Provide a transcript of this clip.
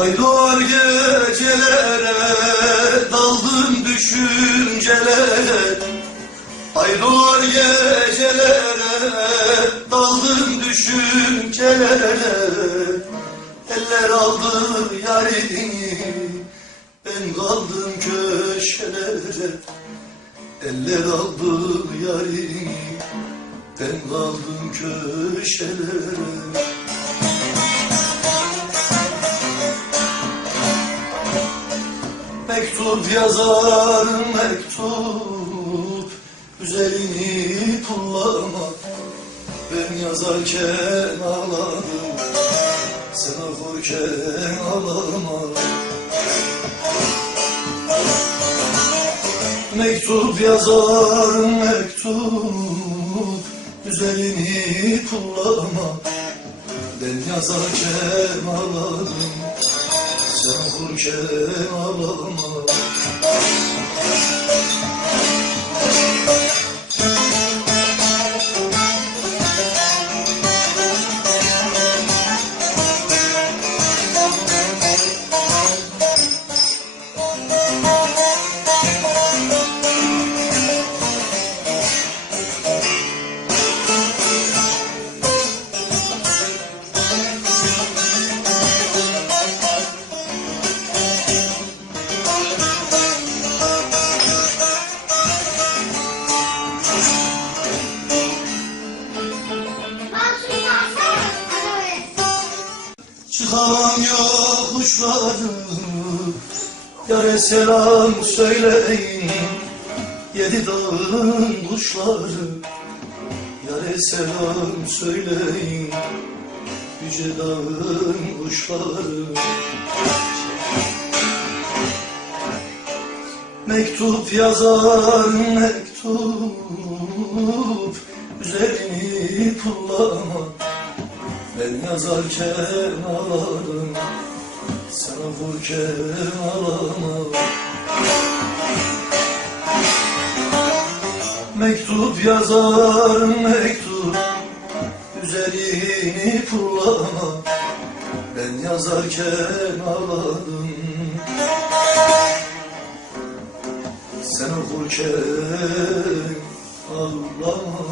Aylar gecelere daldım düşüncelere. Aylar gecelere daldım düşüncelere. Eller aldı yarini ben kaldım köşelere. Eller aldı yarini ben kaldım köşelere. Mektup yazarım mektup Güzelini pullama Ben yazarken ağladım Sen okurken ağlama Mektup yazarım mektup Güzelini pullama Ben yazarken ağladım sen okurken Çıkamam yokuşları Yare selam söyleyin. Yedi dağın kuşları. Yare selam söyleyin. Yüce dağın kuşları. Mektup yazar mektup Üzerini pullama Ben yazarken ağlarım Sen okurken ağlama Mektup yazarım mektup Üzerini pullama. Ben yazarken ağladım sen okurken ağlama